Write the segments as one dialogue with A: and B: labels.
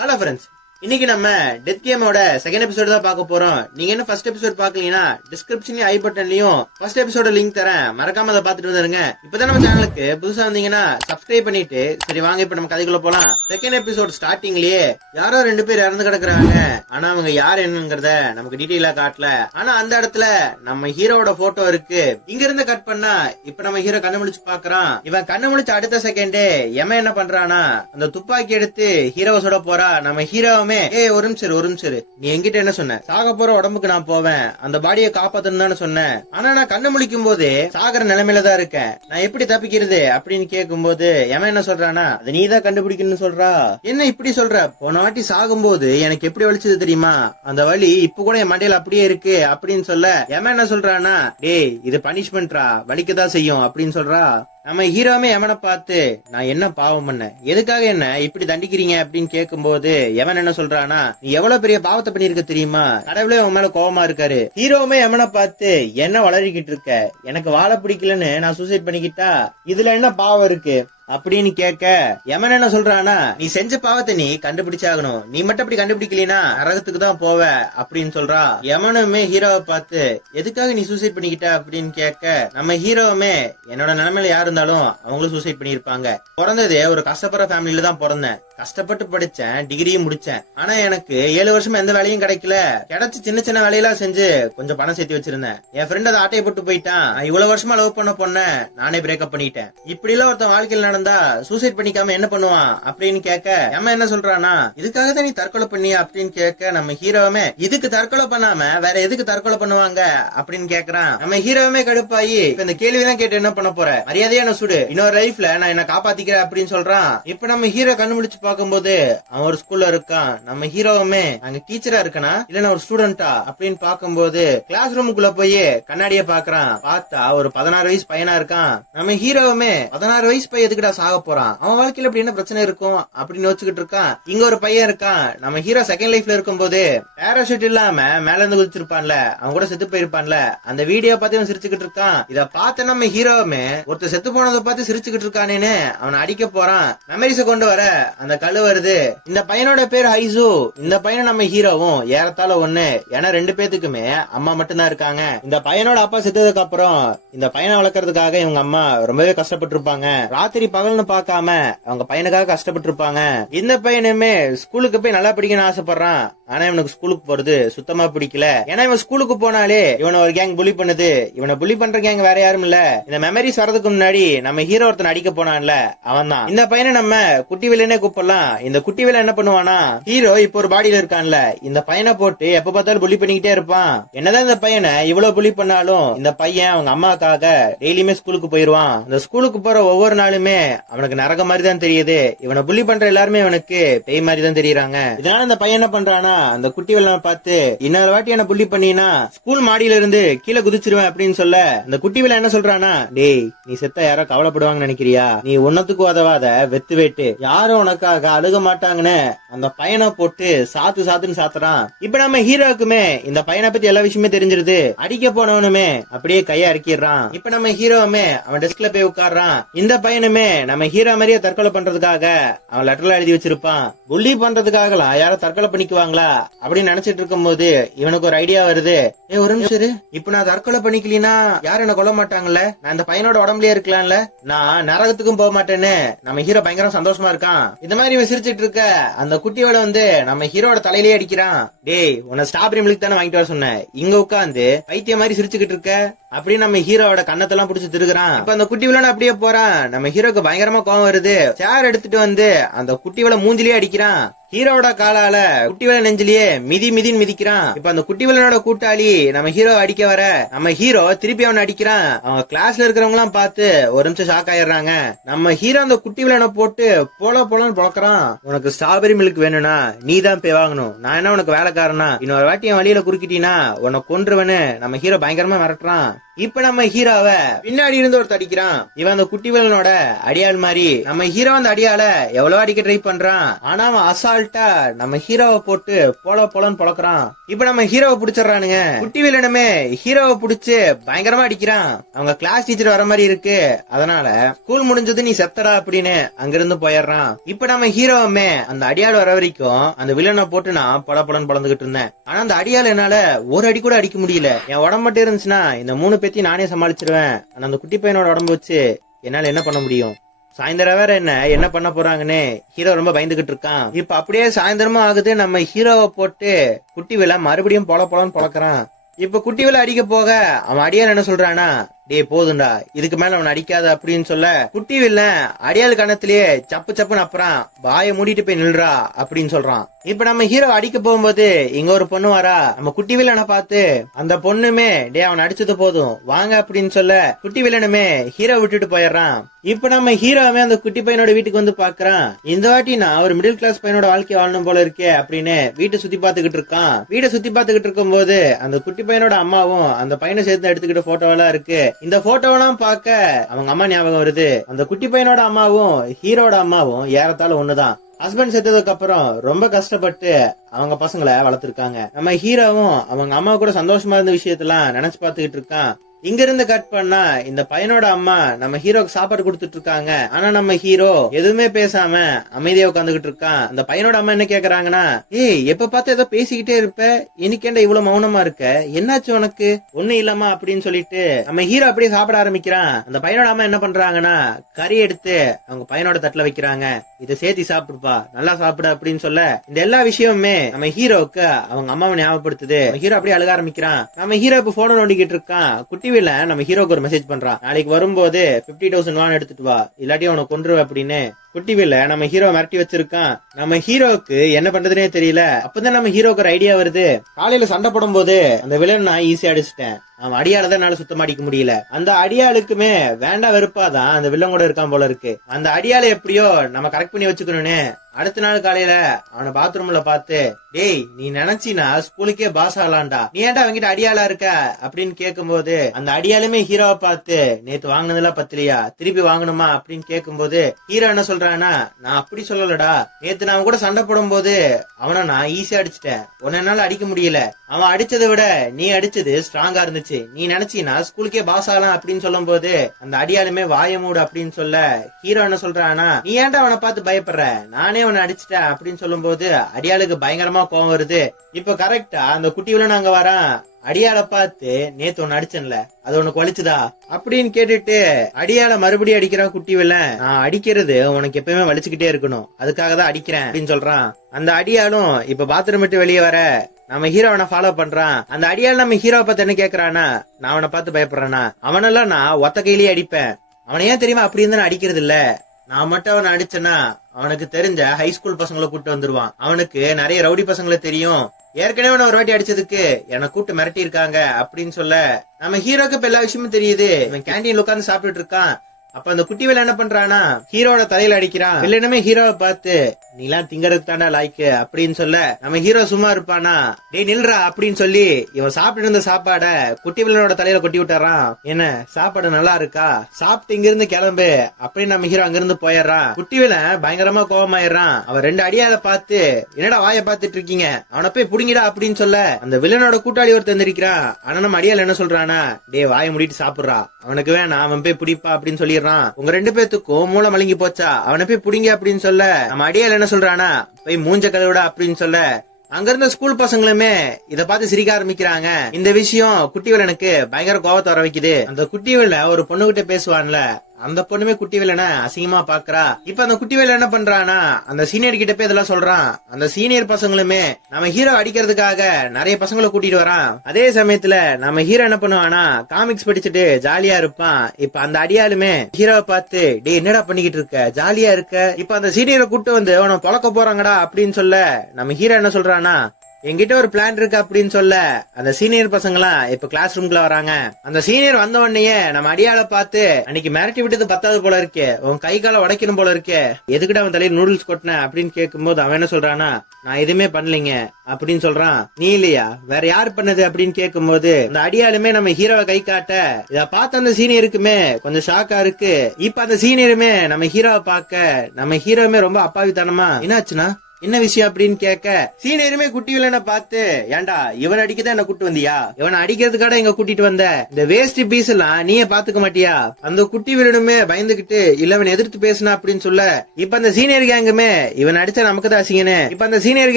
A: Hello friends இன்னைக்கு நம்ம death கேமோட செகண்ட் எபிசோட் தான் பார்க்க போறோம். நீங்க என்ன ஃபர்ஸ்ட் எபிசோட் பாக்கலீங்கன்னா டிஸ்கிரிப்ஷன்லயும் ஐ பட்டன்லயும் ஃபர்ஸ்ட் எபிசோட லிங்க் தரேன். மறக்காம அதை பார்த்துட்டு வந்துருங்க. இப்பதான் நம்ம சேனலுக்கு புதுசா வந்தீங்கன்னா சப்ஸ்கிரைப் பண்ணிட்டு சரி வாங்க இப்ப நம்ம கதைக்குள்ள போலாம். செகண்ட் எபிசோட் ஸ்டார்டிங்லயே யாரோ ரெண்டு பேர் இறந்து கிடக்குறாங்க. ஆனா அவங்க யார் என்னங்கறத நமக்கு டீட்டெயிலா காட்டல. ஆனா அந்த இடத்துல நம்ம ஹீரோவோட போட்டோ இருக்கு. இங்க இருந்து கட் பண்ணா இப்ப நம்ம ஹீரோ கண்ணு முழிச்சு பாக்குறான் இவன் கண்ணு முழிச்ச அடுத்த செகண்டே எம என்ன பண்றானா அந்த துப்பாக்கி எடுத்து ஹீரோவை சுட போறா. நம்ம எல்லாமே ஏ ஒரு நிமிஷம் ஒரு நிமிஷம் நீ என்கிட்ட என்ன சொன்ன? சாக போற உடம்புக்கு நான் போவேன். அந்த பாடியை காப்பாத்தணும் தானே சொன்னேன் ஆனா நான் கண்ணு முழிக்கும் போது சாகர நிலைமையில தான் இருக்கேன். நான் எப்படி தப்பிக்கிறது அப்படின்னு கேட்கும்போது எவன் என்ன சொல்றானா அது நீ தான் கண்டுபிடிக்கணும்னு சொல்றா? என்ன இப்படி சொல்ற? போன வாட்டி சாகும்போது எனக்கு எப்படி வலிச்சது தெரியுமா? அந்த வலி இப்ப கூட என் மண்டையில அப்படியே இருக்கு அப்படின்னு சொல்ல எவன் என்ன சொல்றானா டேய் இது பனிஷ்மெண்ட்ரா? வலிக்கதான் செய்யும்? அப்படின்னு சொல்றா. நம்ம ஹீரோமே எவனை பார்த்து நான் என்ன பாவம் பண்ணேன் எதுக்காக என்ன? இப்படி தண்டிக்கிறீங்க? அப்படின்னு கேட்கும்போது எவன் என்ன சொல்றானா நீ எவ்வளவு பெரிய பாவத்தை பண்ணிருக்க தெரியுமா? கடவுளே உன் மேல கோவமா இருக்காரு. ஹீரோவுமே எவனை பார்த்து என்ன வளரிக்கிட்டு இருக்க? எனக்கு வாழ பிடிக்கலன்னு நான் சூசைட் பண்ணிக்கிட்டா இதுல என்ன பாவம் இருக்கு? அப்படின்னு கேட்க யமன் என்ன சொல்றானா நீ செஞ்ச பாவத்தை நீ கண்டுபிடிச்சாகணும். நீ மட்டும் அப்படி கண்டுபிடிக்கலனா நரகத்துக்கு தான் போவ அப்படின்னு சொல்றா. யமனுமே ஹீரோவை பார்த்து எதுக்காக நீ சூசைட் பண்ணிக்கிட்ட? அப்படின்னு கேட்க நம்ம ஹீரோவுமே என்னோட நிலைமையில யார் இருந்தாலும் அவங்களும் சூசைட் பண்ணிருப்பாங்க பிறந்ததே ஒரு கஷ்டப்படுற ஃபேமிலில தான் பிறந்தேன். கஷ்டப்பட்டு படிச்சேன் டிகிரியும் முடிச்சேன். ஆனா எனக்கு ஏழு வருஷமா எந்த வேலையும் கிடைக்கல. கிடைச்சு சின்ன சின்ன வேலையெல்லாம் செஞ்சு கொஞ்சம் பணம் சேர்த்து வச்சிருந்தேன். என் ஃப்ரெண்ட் அதை ஆட்டையை போட்டு போயிட்டான். இவ்வளவு வருஷமா லவ் பண்ண பொண்ண நானே பிரேக்கப் பண்ணிட்டேன். இப்படி எல்லாம் ஒருத்தன் வாழ்க்கையில் நடந்த சூசைட் பண்ணிக்காம என்ன பண்ணுவான் அப்படின்னு கேட்க அம்மா என்ன சொல்றானா இதுக்காக தான் நீ தற்கொலை பண்ணி அப்படின்னு கேட்க நம்ம ஹீரோவுமே இதுக்கு தற்கொலை பண்ணாம வேற எதுக்கு தற்கொலை பண்ணுவாங்க? அப்படின்னு கேக்குறான். நம்ம ஹீரோவுமே கடுப்பாயி இப்ப இந்த கேள்விதான் கேட்டு என்ன பண்ண போற? மரியாதையா என்ன சுடு? இன்னொரு லைஃப்ல நான் என்ன காப்பாத்திக்கிறேன் அப்படின்னு சொல்றான். இப்ப நம்ம ஹீரோ கண்டுபிடிச்சு பாக்கும்போது பார்க்கும்போது அவன் ஒரு ஸ்கூல்ல இருக்கான். நம்ம ஹீரோவுமே அங்க டீச்சரா இருக்கனா? இல்ல நான் ஒரு ஸ்டூடெண்டா அப்படின்னு பாக்கும்போது கிளாஸ் ரூமுக்குள்ள போய் கண்ணாடிய பாக்குறான். பார்த்தா ஒரு பதினாறு வயசு பையனா இருக்கான். நம்ம ஹீரோவுமே பதினாறு வயசு பையன் எதுக்குடா சாக போறான். அவன் வாழ்க்கையில இப்படி என்ன பிரச்சனை இருக்கும் அப்படின்னு யோசிச்சுக்கிட்டு இருக்கான். இங்க ஒரு பையன் இருக்கான். நம்ம ஹீரோ செகண்ட் லைஃப்ல இருக்கும்போது பேராஷூட் இல்லாம மேல இருந்து குதிச்சிருப்பான்ல. அவன் கூட செத்து போயிருப்பான்ல. அந்த வீடியோ பார்த்து அவன் சிரிச்சுக்கிட்டு இருக்கான். இத பார்த்த நம்ம ஹீரோவுமே ஒருத்தர் செத்து போனதை பார்த்து சிரிச்சுக்கிட்டு இருக்கானேன்னு அவனை அடிக்க போறான். மெமரிஸ கொண்டு வர அந்த கல்லு வருது. இந்த பையனோட பேர் ஹைசு. இந்த பையனும் நம்ம ஹீரோவும் ஏறத்தாழ ஒண்ணு. ஏன்னா ரெண்டு பேத்துக்குமே அம்மா மட்டும்தான் இருக்காங்க. இந்த பையனோட அப்பா செத்ததுக்கு அப்புறம் இந்த பையனை வளர்க்கறதுக்காக இவங்க அம்மா ரொம்பவே கஷ்டப்பட்டு இருப்பாங்க ராத்திரி பகல்னு பார்க்காம அவங்க பையனுக்காக கஷ்டப்பட்டு இருப்பாங்க இந்த பையனுமே ஸ்கூலுக்கு போய் நல்லா படிக்கணும்னு ஆசைப்படுறான். ஆனா இவனுக்கு ஸ்கூலுக்கு போறது சுத்தமா பிடிக்கல. ஏன்னா இவன் ஸ்கூலுக்கு போனாலே இவனை ஒரு கேங் புலி பண்ணுது. இவனை புலி பண்ற கேங் வேற யாரும் இல்ல. இந்த மெமரிஸ் வரதுக்கு முன்னாடி நம்ம ஹீரோ ஒருத்தன் அடிக்க போனான்ல அவன் தான் இந்த பையனை நம்ம குட்டி வில்லனே கூப்பிடலாம். இந்த குட்டி வில்லன் என்ன பண்ணுவானா ஹீரோ இப்போ ஒரு பாடியில இருக்கான்ல. இந்த பையனை போட்டு எப்ப பார்த்தாலும் புலி பண்ணிக்கிட்டே இருப்பான். என்னதான் இந்த பையனை இவ்வளவு புலி பண்ணாலும் இந்த பையன் அவங்க அம்மாக்காக டெய்லியுமே ஸ்கூலுக்கு போயிருவான். இந்த ஸ்கூலுக்கு போற ஒவ்வொரு நாளுமே அவனுக்கு நரக மாதிரி தான் தெரியுது. இவனை புள்ளி பண்ற எல்லாருமே இவனுக்கு பேய் மாதிரி தான் தெரியறாங்க. இதனால இந்த பையன் என்ன பண்றானா அந்த குட்டி வெள்ளம் பார்த்து இன்னொரு வாட்டி என்ன புள்ளி பண்ணினா ஸ்கூல் மாடியில இருந்து கீழே குதிச்சிருவேன் அப்படின்னு சொல்ல அந்த குட்டி வெள்ளம் என்ன சொல்றானா டேய் நீ செத்தா யாரோ கவலைப்படுவாங்கன்னு நினைக்கிறியா? நீ உன்னத்துக்கு உதவாத வெத்து வேட்டு. யாரும் உனக்காக அழுக மாட்டாங்கன்னு அந்த பையனை போட்டு சாத்து சாத்துன்னு சாத்துறான். இப்ப நம்ம ஹீரோக்குமே இந்த பையனை பத்தி எல்லா விஷயமே தெரிஞ்சிருது. அடிக்க போனவனுமே அப்படியே கைய அறுக்கிடுறான். இப்ப நம்ம ஹீரோவுமே அவன் டெஸ்க்ல போய் உட்கார்றான். இந்த பையனுமே நம்ம ஹீரோ மாதிரியே தற்கொலை பண்றதுக்காக அவன் லெட்டர்ல எழுதி வச்சிருப்பான். புள்ளி பண்றதுக்காகலாம் யாரும் தற்கொலை பண்ணிக்குவாங்களா? அப்படின்னு நினைச்சிட்டு இருக்கும்போது இவனுக்கு ஒரு ஐடியா வருது. ஏ ஒரு நிமிஷம் இரு. இப்ப நான் தற்கொலை பண்ணிக்கலினா யாரும் என்ன கொல்ல மாட்டாங்கல்ல? நான் இந்த பையனோட உடம்புலயே இருக்கலாம்ல. நான் நரகத்துக்கும் போக மாட்டேன்னு. நம்ம ஹீரோ பயங்கர சந்தோஷமா இருக்கான். இந்த மாதிரி இவன் சிரிச்சிட்டு இருக்க அந்த குட்டியோட வந்து நம்ம ஹீரோட தலையிலேயே அடிக்கிறான். டேய் உன்னை ஸ்ட்ராபெரி மில்க் தானே வாங்கிட்டு வர சொன்னேன் இங்க உட்காந்து பைத்திய மாதிரி சிரிச்சுக்கிட்டு இருக்க. அப்படியே நம்ம ஹீரோவோட கண்ணத்தெல்லாம் புடிச்சு திருக்குறான் இப்ப அந்த குட்டி வில்லன் அப்படியே போறான். நம்ம ஹீரோக்கு பயங்கரமா கோவம் வருது. சேர் எடுத்துட்டு வந்து அந்த குட்டி வில மூஞ்சிலேயே அடிக்கிறான். ஹீரோவோட காலால குட்டி நெஞ்சிலேயே மிதி மிதின்னு மிதிக்கிறான். இப்ப அந்த குட்டி கூட்டாளி நம்ம ஹீரோ அடிக்க வர நம்ம ஹீரோ திருப்பி அவனை அடிக்கிறான். அவங்க கிளாஸ்ல இருக்கிறவங்க எல்லாம் பார்த்து ஒரு நிமிஷம் ஷாக் ஆயிடுறாங்க. நம்ம ஹீரோ அந்த குட்டி போட்டு போல போலன்னு பொழக்கிறான் உனக்கு ஸ்ட்ராபெரி மில்க் வேணும்னா நீ தான் போய் வாங்கணும். நான் என்ன உனக்கு வேலைக்காரனா? இன்னொரு வாட்டி என் வழியில குறுக்கிட்டீனா உன்னை கொன்றுவனு நம்ம ஹீரோ பயங்கரமா மிரட்டுறான். இப்ப நம்ம ஹீரோவை பின்னாடி இருந்து ஒருத்தர் அடிக்கிறான். இவன் அந்த குட்டி வில்லனோட அடியாள் மாதிரி. நம்ம ஹீரோ அந்த அடியால எவ்வளவு அடிக்க ட்ரை பண்றான்? ஆனா அவன் அசால்ட்டா நம்ம ஹீரோவை போட்டு போல போலன்னு பொழக்கிறான். இப்ப நம்ம ஹீரோவை புடிச்சிடறானுங்க. குட்டி வில்லனுமே ஹீரோவை புடிச்சு பயங்கரமா அடிக்கிறான். அவங்க கிளாஸ் டீச்சர் வர மாதிரி இருக்கு. அதனால ஸ்கூல் முடிஞ்சது நீ செத்தடா அப்படின்னு அங்கிருந்து போயிடுறான். இப்ப நம்ம ஹீரோவுமே அந்த அடியாள் வர வரைக்கும் அந்த வில்லனை போட்டு நான் பல பலன்னு பழந்துகிட்டு இருந்தேன். ஆனா அந்த அடியால் என்னால ஒரு அடி கூட அடிக்க முடியல. என் உடம்பு மட்டும் இருந்துச்சுன்னா இந்த மூணு எல்லாத்தையும் நானே சமாளிச்சிருவேன். ஆனா அந்த குட்டி பையனோட உடம்பு வச்சு என்னால என்ன பண்ண முடியும்? சாயந்தரம் வேற என்ன? என்ன பண்ண போறாங்கன்னு ஹீரோ ரொம்ப பயந்துகிட்டு இருக்கான். இப்ப அப்படியே சாயந்தரமும் ஆகுது. நம்ம ஹீரோவை போட்டு குட்டி விலை மறுபடியும் பொல பொலன்னு பொழக்கிறான். இப்ப குட்டி விலை அடிக்க போக அவன் அடியால் என்ன சொல்றானா டே போதுண்டா இதுக்கு மேல அவன் அடிக்காத அப்படின்னு சொல்ல குட்டி வில்ல அடியாள் கணத்திலேயே சப்பு சப்புன்னு அப்புறம் வாயை மூடிட்டு போய் நில்றா அப்படின்னு சொல்றான். இப்ப நம்ம ஹீரோ அடிக்க போகும்போது இங்க ஒரு பொண்ணு வரா. நம்ம குட்டி வில்லனை பார்த்து அந்த பொண்ணுமே டே அவன் அடிச்சது போதும். வாங்க அப்படின்னு சொல்ல குட்டி வில்லனுமே ஹீரோ விட்டுட்டு போயிடுறான். இப்ப நம்ம ஹீரோவே அந்த குட்டி பையனோட வீட்டுக்கு வந்து பாக்குறான். இந்த வாட்டி நான் ஒரு மிடில் கிளாஸ் பையனோட வாழ்க்கை வாழணும் போல இருக்கே அப்படின்னு வீட்டை சுத்தி பாத்துக்கிட்டு இருக்கான். வீட்டை சுத்தி பாத்துக்கிட்டு இருக்கும் போது அந்த குட்டி பையனோட அம்மாவும் அந்த பையனை சேர்த்து எடுத்துக்கிட்ட போட்டோவெல்லாம் இருக்கு. இந்த போட்டோவெல்லாம் பார்க்க அவங்க அம்மா ஞாபகம் வருது. அந்த குட்டி பையனோட அம்மாவும் ஹீரோட அம்மாவும் ஏறத்தாழ ஒண்ணுதான். ஹஸ்பண்ட் செத்ததுக்கு அப்புறம் ரொம்ப கஷ்டப்பட்டு அவங்க பசங்களை வளர்த்துருக்காங்க. நம்ம ஹீரோவும் அவங்க அம்மா கூட சந்தோஷமா இருந்த விஷயத்தெல்லாம் நினைச்சு பாத்துக்கிட்டு இருக்கான். இங்க இருந்து கட் பண்ணா இந்த பையனோட அம்மா நம்ம ஹீரோக்கு சாப்பாடு கொடுத்துட்டு இருக்காங்க. ஆனா நம்ம ஹீரோ எதுவுமே பேசாம அமைதியா உட்காந்துகிட்டு இருக்கான். அந்த பையனோட அம்மா என்ன கேக்குறாங்கன்னா ஏய் எப்ப பார்த்து ஏதோ பேசிக்கிட்டே இருப்ப? இன்னைக்கேண்டா இவ்வளவு மௌனமா இருக்க? என்னாச்சு உனக்கு? ஒண்ணு இல்லம்மா அப்படின்னு சொல்லிட்டு நம்ம ஹீரோ அப்படியே சாப்பிட ஆரம்பிக்கிறான். அந்த பையனோட அம்மா என்ன பண்றாங்கன்னா கறி எடுத்து அவங்க பையனோட தட்டுல வைக்கிறாங்க. இதை சேர்த்து சாப்பிடுப்பா. நல்லா சாப்பிடு அப்படின்னு சொல்ல இந்த எல்லா விஷயமுமே நம்ம ஹீரோவுக்கு அவங்க அம்மாவை ஞாபகப்படுத்துது. ஹீரோ அப்படியே அழுக ஆரம்பிக்கிறான். நம்ம ஹீரோ இப்ப போன நோண்டிக்கிட்டு இருக்கான். குட்டி டிவில நம்ம ஹீரோக்கு ஒரு மெசேஜ் பண்றான் நாளைக்கு வரும்போது பிப்டி தௌசண்ட் வான் எடுத்துட்டு வா. இல்லாட்டி அவனை கொண்டுருவ அப்படின்னு குட்டிவில நம்ம ஹீரோ மிரட்டி வச்சிருக்கான். நம்ம ஹீரோக்கு என்ன பண்றதுனே தெரியல. அப்பதான் நம்ம ஹீரோக்கு ஒரு ஐடியா வருது. காலையில சண்டை போடும் போது அந்த வில்லன் நான் ஈஸியா அடிச்சிட்டேன். அவன் அடியால தான் என்னால சுத்தமா அடிக்க முடியல. அந்த அடியாளுக்குமே வேண்டாம் வெறுப்பாதான் அந்த வில்லன் கூட இருக்கான் போல இருக்கு. அந்த அடியால எப்படியோ நம்ம கரெக்ட் பண்ணி வச்சுக்கணும்னு அடுத்த நாள் காலையில அவனை பாத்ரூம்ல பார்த்து டேய் நீ நினைச்சினா ஸ்கூலுக்கே பாஸ் ஆகலாம்டா. நீ ஏன்டா அவங்கிட்ட அடியாளா இருக்க? அப்படின்னு கேட்கும்போது அந்த அடியாலுமே ஹீரோவை பார்த்து நேத்து வாங்கினதுல பத்திலையா? திருப்பி வாங்கணுமா? அப்படின்னு கேக்கும்போது ஹீரோ என்ன சொல்ற? சொல்றானா? நான் அப்படி சொல்லலடா. நேத்து நான் அவன் கூட சண்டை போடும் போது அவனை நான் ஈஸியா அடிச்சிட்டேன். உன்னால அடிக்க முடியல. அவன் அடிச்சதை விட நீ அடிச்சது ஸ்ட்ராங்கா இருந்துச்சு. நீ நினைச்சீனா ஸ்கூலுக்கே பாஸ் ஆகலாம் அப்படின்னு சொல்லும் போது அந்த அடியாலுமே வாய மூடு அப்படின்னு சொல்ல ஹீரோ என்ன சொல்றானா நீ ஏன்டா அவனை பார்த்து பயப்படுற? நானே அவனை அடிச்சிட்டேன் அப்படின்னு சொல்லும் போது அடியாளுக்கு பயங்கரமா கோவம் வருது. இப்ப கரெக்டா அந்த குட்டியில நாங்க வரான். அடியாள பார்த்து நேத்து ஒன்னு அடிச்சேன்ல அது உனக்கு வலிச்சுதா? அப்படின்னு கேட்டுட்டு அடியால மறுபடியும் அடிக்கிறான் குட்டி வெள்ள நான் அடிக்கிறது உனக்கு எப்பயுமே வலிச்சுக்கிட்டே இருக்கணும். அதுக்காக தான் அடிக்கிறேன் அப்படின்னு சொல்றான். அந்த அடியாலும் இப்ப பாத்ரூம் விட்டு வெளியே வர நம்ம ஹீரோவனை ஃபாலோ பண்றான். அந்த அடியால் நம்ம ஹீரோவை பார்த்து என்ன கேக்குறானா நான் அவனை பார்த்து பயப்படுறானா? அவனெல்லாம் நான் ஒத்த கையிலேயே அடிப்பேன். அவனை ஏன் தெரியுமா அப்படி இருந்தா அடிக்கிறது இல்ல. நான் மட்டும் அவனை அடிச்சேன்னா அவனுக்கு தெரிஞ்ச ஹை ஸ்கூல் பசங்களை கூட்டு வந்துருவான். அவனுக்கு நிறைய ரவுடி பசங்களை தெரியும். ஏற்கனவே அவனை ஒரு வாட்டி அடிச்சதுக்கு என்னை கூட்டு மிரட்டி இருக்காங்க அப்படின்னு சொல்ல நம்ம ஹீரோக்கு இப்ப எல்லா விஷயமும் தெரியுது. இவன் கேண்டீன்ல உட்கார்ந்து சாப்பிட்டுட்டு இருக்கான். அப்ப அந்த குட்டி வேலை என்ன பண்றானா ஹீரோட தலையில அடிக்கிறான். இல்லைன்னமே ஹீரோவை பார்த்து நீ எல்லாம் திங்கறது தாண்டா லாய்க்கு அப்படின்னு சொல்ல நம்ம ஹீரோ சும்மா இருப்பானா டேய் நில்றா அப்படின்னு சொல்லி இவன் சாப்பிட்டு இருந்த சாப்பாட குட்டி வில்லனோட தலையில கொட்டி விட்டுறான். என்ன சாப்பாடு நல்லா இருக்கா? சாப்பிட்டு இங்க இருந்து கிளம்பு. அப்படின்னு நம்ம ஹீரோ அங்கிருந்து போயிடுறான். குட்டி வில்லன் பயங்கரமா கோபமாயிடுறான். அவன் ரெண்டு அடியாத பார்த்து என்னடா வாயை பாத்துட்டு இருக்கீங்க? அவனை போய் புடுங்கிடா அப்படின்னு சொல்ல அந்த வில்லனோட கூட்டாளி ஒருத்தர் எந்திரிக்கிறான். ஆனா நம்ம அடியால் என்ன சொல்றானா டே வாயை முடிட்டு சாப்பிடுறா. அவனுக்கு வேணாம் அவன் போய் பிடிப்பா அப்படின்னு சொல்லி பண்ணிடுறான் உங்க ரெண்டு பேத்துக்கும் மூளை மலங்கி போச்சா? அவனை போய் புடிங்க அப்படின்னு சொல்ல. நம்ம அடியால் என்ன சொல்றானா போய் மூஞ்ச கழுவிடா அப்படின்னு சொல்ல. அங்க இருந்த ஸ்கூல் பசங்களுமே இத பார்த்து சிரிக்க ஆரம்பிக்கிறாங்க. இந்த விஷயம் குட்டிவலனுக்கு பயங்கர கோவத்தை வர வைக்குது. அந்த குட்டிவல்ல ஒரு பொண்ணுகிட்ட பேசுவான்ல. அந்த பொண்ணுமே குட்டி வேலைனா அசிங்கமா பாக்குறா. இப்ப அந்த குட்டி வேலை என்ன பண்றானா அந்த சீனியர் கிட்ட போய் இதெல்லாம் சொல்றான். அந்த சீனியர் பசங்களுமே நம்ம ஹீரோ அடிக்கிறதுக்காக நிறைய பசங்களை கூட்டிட்டு வரான். அதே சமயத்துல நம்ம ஹீரோ என்ன பண்ணுவானா காமிக்ஸ் படிச்சுட்டு ஜாலியா இருப்பான். இப்ப அந்த அடியாலுமே ஹீரோவை பார்த்து டே என்னடா பண்ணிக்கிட்டு இருக்க? ஜாலியா இருக்க? இப்ப அந்த சீனியரை கூட்டு வந்து அவனை பழக்க போறாங்கடா அப்படின்னு சொல்ல நம்ம ஹீரோ என்ன சொல்றானா என்கிட்ட ஒரு பிளான் இருக்கு அப்படின்னு சொல்ல. அந்த சீனியர் பசங்களாம் இப்ப கிளாஸ் ரூம்குள்ள வராங்க. அந்த சீனியர் வந்த உடனே நம்ம அடியாள பார்த்து அன்னைக்கு மிரட்டி விட்டது பத்தாவது போல இருக்கே. உன் கை கால உடைக்கணும் போல இருக்கே. எதுக்கிட்ட அவன் தலையில நூடுல்ஸ் கொட்டின? அப்படின்னு கேட்கும்போது அவன் என்ன சொல்றானா நான் எதுவுமே பண்ணலீங்க. அப்படின்னு சொல்றான். நீ இல்லையா? வேற யார் பண்ணது? அப்படின்னு கேட்கும்போது அந்த அடியாளுமே நம்ம ஹீரோவை கை காட்ட இத பார்த்த அந்த சீனியருக்குமே கொஞ்சம் ஷாக்கா இருக்கு. இப்ப அந்த சீனியருமே நம்ம ஹீரோவை பார்க்க நம்ம ஹீரோவுமே ரொம்ப அப்பாவித்தனமா என்னாச்சுன்னா என்ன விஷயம் அப்படின்னு கேட்க சீனியருமே குட்டி வில்லனை பார்த்து ஏன்டா இவன் அடிக்கதான் என்ன கூட்டு வந்தியா? இவனை அடிக்கிறதுக்காக எங்க கூட்டிட்டு வந்த? இந்த வேஸ்ட் பீஸ் எல்லாம் நீயே பாத்துக்க மாட்டியா? அந்த குட்டி வில்லனுமே பயந்துகிட்டு இல்லவன் எதிர்த்து பேசினா அப்படின்னு சொல்ல இப்ப அந்த சீனியர் கேங்குமே இவன் அடிச்சா நமக்கு தான் அசிங்கன்னு. இப்ப அந்த சீனியர்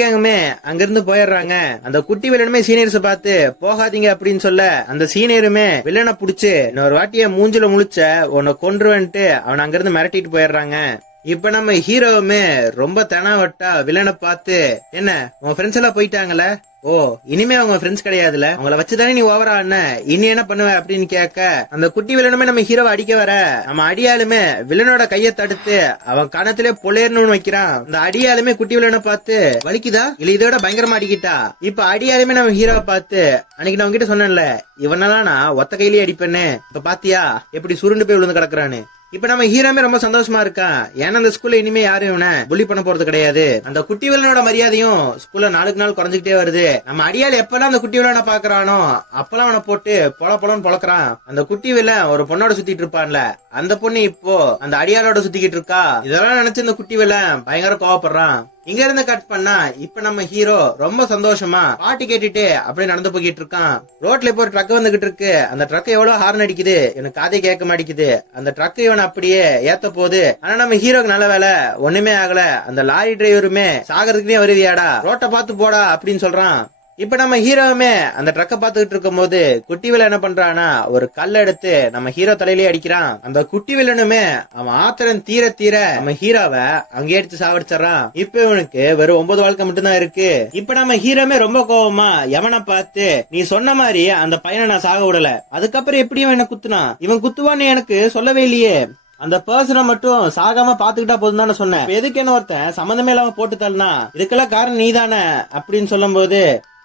A: கேங்குமே அங்கிருந்து போயிடுறாங்க. அந்த குட்டி வில்லனுமே சீனியர்ஸ் பார்த்து போகாதீங்க அப்படின்னு சொல்ல அந்த சீனியருமே வில்லனை புடிச்சு இன்னொரு வாட்டிய மூஞ்சில முழிச்ச உன்னை கொன்றுவன்ட்டு அவனை அங்கிருந்து மிரட்டிட்டு போயிடுறாங்க. இப்ப நம்ம ஹீரோவுமே ரொம்ப தெனாவட்டா வில்லனை பார்த்து என்ன உன் ஃப்ரெண்ட்ஸ் எல்லாம் போயிட்டாங்கல்ல ஓ இனிமே அவங்க ஃப்ரெண்ட்ஸ் கிடையாதுல? அவங்கள வச்சுதானே நீ ஓவரா என்ன? இனி என்ன பண்ணுவ? அப்படின்னு கேட்க அந்த குட்டி வில்லனுமே நம்ம ஹீரோவை அடிக்க வர நம்ம அடியாலுமே வில்லனோட கைய தடுத்து அவன் கணத்திலே பொலேர்னு வைக்கிறான். அந்த அடியாலுமே குட்டி வில்லனை பார்த்து வலிக்குதா? இல்ல இதோட பயங்கரமா அடிக்கிட்டா? இப்ப அடியாலுமே நம்ம ஹீரோவை பார்த்து அன்னைக்கு நான் உங்ககிட்ட சொன்னேன்ல இவனெல்லாம் நான் ஒத்த கையிலேயே அடிப்பேன்னு. இப்ப பாத்தியா? எப்படி சுருண்டு போய் விழுந்து கிடக்குறான்னு. இப்ப நம்ம ஹீரோமே ரொம்ப சந்தோஷமா இருக்கான் ஏன்னா அந்த ஸ்கூல்ல இனிமே யாரும் இவனை புள்ளி பண்ண போறது கிடையாது. அந்த குட்டி வில்லனோட மரியாதையும் ஸ்கூல்ல நாளுக்கு நாள் குறைஞ்சுக்கிட்டே வருது. நம்ம அடியால் எப்பெல்லாம் அந்த குட்டி வில்லனை பாக்குறானோ அப்பெல்லாம் அவனை போட்டு பொல பொலன்னு பொழக்கிறான் அந்த குட்டி வில்லன் ஒரு பொண்ணோட சுத்திட்டு இருப்பான்ல. அந்த பொண்ணு இப்போ அந்த அடியாளோட சுத்திக்கிட்டு இருக்கா? இதெல்லாம் நினைச்சு இந்த குட்டி வில்லன் பயங்கர கோவப்படுறான். இங்க இருந்து கட் பண்ணா இப்ப நம்ம ஹீரோ ரொம்ப சந்தோஷமா பாட்டு கேட்டுட்டு அப்படியே நடந்து போய்கிட்டு இருக்கான். ரோட்ல இப்போ ஒரு ட்ரக் வந்துகிட்டு இருக்கு. அந்த ட்ரக் எவ்வளவு ஹார்ன் அடிக்குது? எனக்கு காதே கேட்க மாட்டேங்குது. அந்த ட்ரக் இவன் அப்படியே ஏத்த போகுது. ஆனா நம்ம ஹீரோக்கு நல்ல வேலை. ஒண்ணுமே ஆகல. அந்த லாரி டிரைவருமே சாகறதுக்குனே வருவியாடா ரோட்டை பார்த்து போடா அப்படின்னு சொல்றான். இப்ப நம்ம ஹீரோவுமே அந்த ட்ரக்கை பாத்துக்கிட்டு இருக்கும் போது குட்டி வில்லன் என்ன பண்றானா ஒரு கல் எடுத்து நம்ம ஹீரோ தலையிலேயே அடிக்கிறான். அந்த குட்டி வில்லனுமே அவன் ஆத்திரம் தீர தீர நம்ம ஹீரோவை அங்கே எடுத்து சாவடிச்சிடறான். இப்ப இவனுக்கு வெறும் ஒன்பது வாழ்க்கை மட்டும்தான் இருக்கு. இப்ப நம்ம ஹீரோமே ரொம்ப கோவமா எவனை பார்த்து நீ சொன்ன மாதிரி அந்த பையனை நான் சாக விடல. அதுக்கப்புறம் எப்படி இவன் என்ன குத்துனான்? இவன் குத்துவான்னு எனக்கு சொல்லவே இல்லையே. அந்த பர்சனை மட்டும் சாகாம பாத்துக்கிட்டா போதும் தானே சொன்னேன். எதுக்கு என்ன ஒருத்தன் சம்மந்தமே இல்லாம போட்டு தள்ளனா? இதுக்கெல்லாம் காரணம் நீதானே அப்படின்னு சொல்லும் போது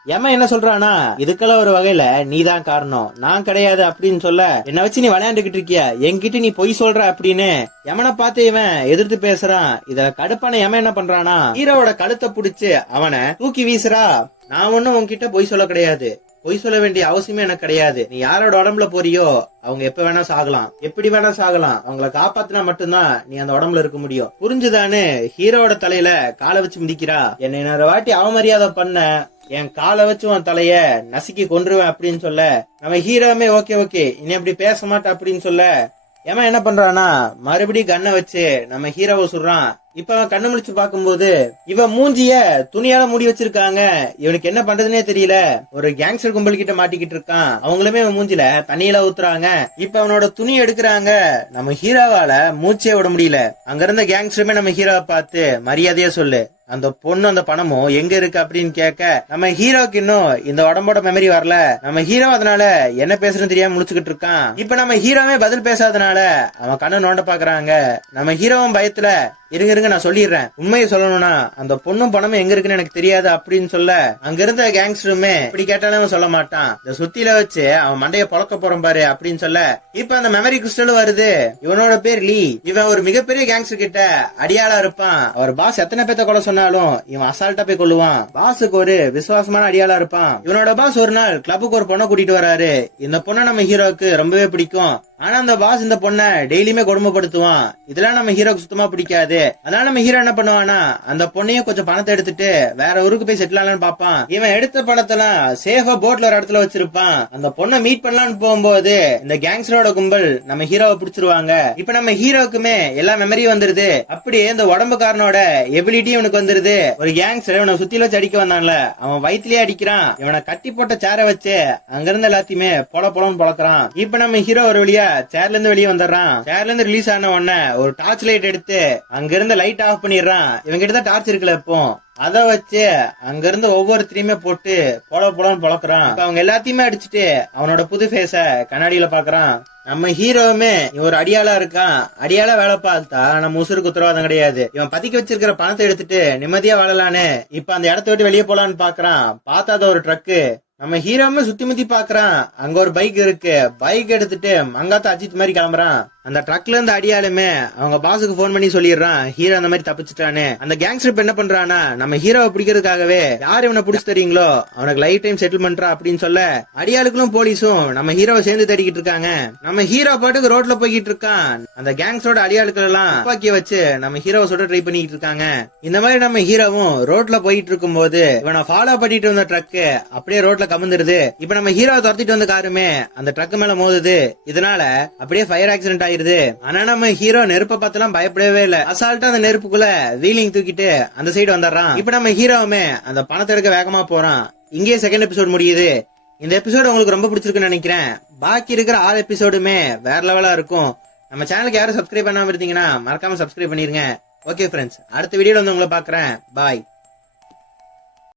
A: ஏமா என்ன சொல்றானா இதுக்கெல்லாம் ஒரு வகையில நீதான் காரணம். நான் கிடையாது அப்படின்னு சொல்ல என்ன வச்சு நீ விளையாண்டுகிட்டு இருக்கியா? என்கிட்ட நீ பொய் சொல்ற அப்படின்னு யமனை பார்த்து இவன் எதிர்த்து பேசுறான். இதுல கடுப்பான யமன் என்ன பண்றானா ஹீரோவோட கழுத்தை புடிச்சு அவனை தூக்கி வீசுறா. நான் ஒண்ணும் உன்கிட்ட பொய் சொல்ல கிடையாது. பொய் சொல்ல வேண்டிய அவசியமே எனக்கு கிடையாது. நீ யாரோட உடம்புல போறியோ அவங்க எப்ப வேணா சாகலாம். எப்படி வேணா சாகலாம். அவங்கள காப்பாத்தினா மட்டும்தான் நீ அந்த உடம்புல இருக்க முடியும். புரிஞ்சுதானு? ஹீரோவோட தலையில காலை வச்சு மிதிக்கிறா. என்னை வாட்டி அவமரியாதை பண்ண என் காலை வச்சு உன் தலைய நசுக்கி கொன்றுவேன் அப்படின்னு சொல்ல நம்ம ஹீரோவுமே ஓகே ஓகே. இனி அப்படி பேச மாட்டேன் அப்படின்னு சொல்ல ஏமா என்ன பண்றானா மறுபடியும் கண்ணை வச்சு நம்ம ஹீரோவை சொல்றான் இப்ப அவன் கண்ணு முழிச்சு பார்க்கும்போது இவன் மூஞ்சிய துணியால மூடி வச்சிருக்காங்க இவனுக்கு என்ன பண்றதுனே தெரியல. ஒரு கேங்ஸ்டர் கும்பல் கிட்ட மாட்டிக்கிட்டு இருக்கான். அவங்களுமே அவன் மூஞ்சில தண்ணியில ஊத்துறாங்க. இப்ப அவனோட துணி எடுக்கிறாங்க. நம்ம ஹீரோவால மூச்சே விட முடியல. அங்க இருந்த கேங்ஸ்டருமே நம்ம ஹீரோவை பார்த்து மரியாதையா சொல்லு. அந்த பொண்ணு அந்த பணமும் எங்க இருக்கு? அப்படின்னு கேட்க நம்ம ஹீரோக்கு இன்னும் இந்த உடம்போட மெமரி வரல. நம்ம ஹீரோ அதனால என்ன பேசுறது தெரியாம முடிச்சுக்கிட்டு இருக்கான். இப்ப நம்ம ஹீரோவே பதில் பேசாதனால அவன் கண்ணை நோண்ட பாக்குறாங்க நம்ம ஹீரோவும் பயத்துல இருங்க இருங்க நான் சொல்லிடுறேன். உண்மையை சொல்லணும்னா அந்த பொண்ணும் பணமும் எங்க இருக்குன்னு எனக்கு தெரியாது அப்படின்னு சொல்ல அங்க இருந்த கேங்ஸ்டருமே இப்படி கேட்டாலும் அவன் சொல்ல மாட்டான். இந்த சுத்தில வச்சு அவன் மண்டைய பழக்க போறான் பாரு அப்படின்னு சொல்ல இப்ப அந்த மெமரி கிறிஸ்டல் வருது. இவனோட பேர் லீ. இவன் ஒரு மிகப்பெரிய கேங்ஸ்டர் கிட்ட அடியாளா இருப்பான். அவர் பாஸ் எத்தனை பேத்த கொலை சொன்னாலும் இவன் அசால்ட்டா போய் கொள்ளுவான் பாஸுக்கு ஒரு விசுவாசமான அடியாளா இருப்பான். இவனோட பாஸ் ஒரு நாள் கிளப்புக்கு ஒரு பொண்ணை கூட்டிட்டு வராரு. இந்த பொண்ணை நம்ம ஹீரோக்கு ரொம்பவே பிடிக்கும். ஆனா அந்த பாஸ் இந்த பொண்ணை டெய்லியுமே கொடுமைப்படுத்துவான். இதெல்லாம் நம்ம ஹீரோக்கு சுத்தமா பிடிக்காது. அதனால நம்ம ஹீரோ என்ன பண்ணுவானா அந்த பொண்ணையும் கொஞ்சம் பணத்தை எடுத்துட்டு வேற ஊருக்கு போய் செட்டில் ஆகலாம்னு பாப்பான் இவன் எடுத்த பணத்தெல்லாம் சேஃபா போட்ல ஒரு இடத்துல வச்சிருப்பான். அந்த பொண்ணை மீட் பண்ணலாம்னு போகும்போது இந்த கேங்ஸ்டரோட கும்பல் நம்ம ஹீரோவை பிடிச்சிருவாங்க. இப்ப நம்ம ஹீரோக்குமே எல்லா மெமரியும் வந்துருது. அப்படியே இந்த உடம்புக்காரனோட எபிலிட்டி இவனுக்கு வந்துருது. ஒரு கேங்ஸ்டர் இவனை சுத்தில வச்சு அடிக்க வந்தான்ல. அவன் வயிற்றுலயே அடிக்கிறான். இவனை கட்டி போட்ட சேர வச்சு அங்கிருந்து எல்லாத்தையுமே பொல பொலன்னு பழக்கிறான் இப்ப நம்ம ஹீரோ ஒரு வழியா சேர்ல இருந்து வெளியே வந்துடுறான். சேர்ல இருந்து ரிலீஸ் ஆன உடனே ஒரு டார்ச் லைட் எடுத்து அங்க இருந்த லைட் ஆஃப் பண்ணிடுறான். இவங்க கிட்ட தான் டார்ச் இருக்குல்ல இப்போ. அத வச்சு அங்க இருந்து ஒவ்வொருத்தரையுமே போட்டு பொல பொலன்னு பொழக்குறான் அவங்க எல்லாத்தையுமே அடிச்சுட்டு அவனோட புது ஃபேஸ கண்ணாடியில பாக்குறான். நம்ம ஹீரோவுமே ஒரு அடியாளா இருக்கான். அடியாளா வேலை பார்த்தா நம்ம உசுருக்கு உத்தரவாதம் கிடையாது. இவன் பதிக்க வச்சிருக்கிற பணத்தை எடுத்துட்டு நிம்மதியா வாழலான்னு இப்ப அந்த இடத்த விட்டு வெளியே போலான்னு பாக்குறான். பார்த்தாத ஒரு ட்ரக்கு நம்ம ஹீரோமே சுத்தி முத்தி பாக்குறான் அங்க ஒரு பைக் இருக்கு. பைக் எடுத்துட்டு மங்காத்த அஜித் மாதிரி கிளம்புறான். அந்த ட்ரக்ல இருந்து அடியாலுமே அவங்க பாஸுக்கு போன் பண்ணி சொல்லிடுறான் ஹீரோ அந்த மாதிரி தப்பிச்சுட்டானே. அந்த கேங்ஸ்டர் இப்ப என்ன பண்றானா நம்ம ஹீரோவை பிடிக்கிறதுக்காகவே யார் இவனை பிடிச்சி தரீங்களோ அவனுக்கு லைஃப் டைம் செட்டில் பண்றா அப்படின்னு சொல்ல அடியாளுக்களும் போலீஸும் நம்ம ஹீரோவை சேர்ந்து தேடிக்கிட்டு இருக்காங்க. நம்ம ஹீரோ பாட்டுக்கு ரோட்ல போய்கிட்டு இருக்கான். அந்த கேங்ஸோட அடியாளுக்கள் எல்லாம் துப்பாக்கிய வச்சு நம்ம ஹீரோவை சொல்ல ட்ரை பண்ணிட்டு இருக்காங்க. இந்த மாதிரி நம்ம ஹீரோவும் ரோட்ல போயிட்டு இருக்கும் போது இவனை ஃபாலோ பண்ணிட்டு வந்த ட்ரக் அப்படியே ரோட்ல கமந்துருது. இப்ப நம்ம ஹீரோவை துரத்திட்டு வந்த காருமே அந்த ட்ரக் மேல மோதுது. இதனால அப்படியே ஃபயர் ஆக்சிடென்ட் ஆயிருது ஆனா நம்ம ஹீரோ நெருப்ப பார்த்தெல்லாம் பயப்படவே இல்ல. அசால்ட்டா அந்த நெருப்புக்குள்ள வீலிங் தூக்கிட்டு அந்த சைடு வந்துடுறான். இப்ப நம்ம ஹீரோவுமே அந்த பணத்தை எடுக்க வேகமா போறான். இங்கேயே செகண்ட் எபிசோட் முடியுது. இந்த எபிசோடு உங்களுக்கு ரொம்ப பிடிச்சிருக்குன்னு நினைக்கிறேன். பாக்கி இருக்கிற ஆறு எபிசோடுமே வேற லெவலா இருக்கும். நம்ம சேனலுக்கு யாரும் சப்ஸ்கிரைப் பண்ணாம இருந்தீங்கன்னா மறக்காம சப்ஸ்கிரைப் பண்ணிருங்க. ஓகே ஃப்ரெண்ட்ஸ் அடுத்த வீடியோல வந்து உங்களை பாக்குறேன் பாய்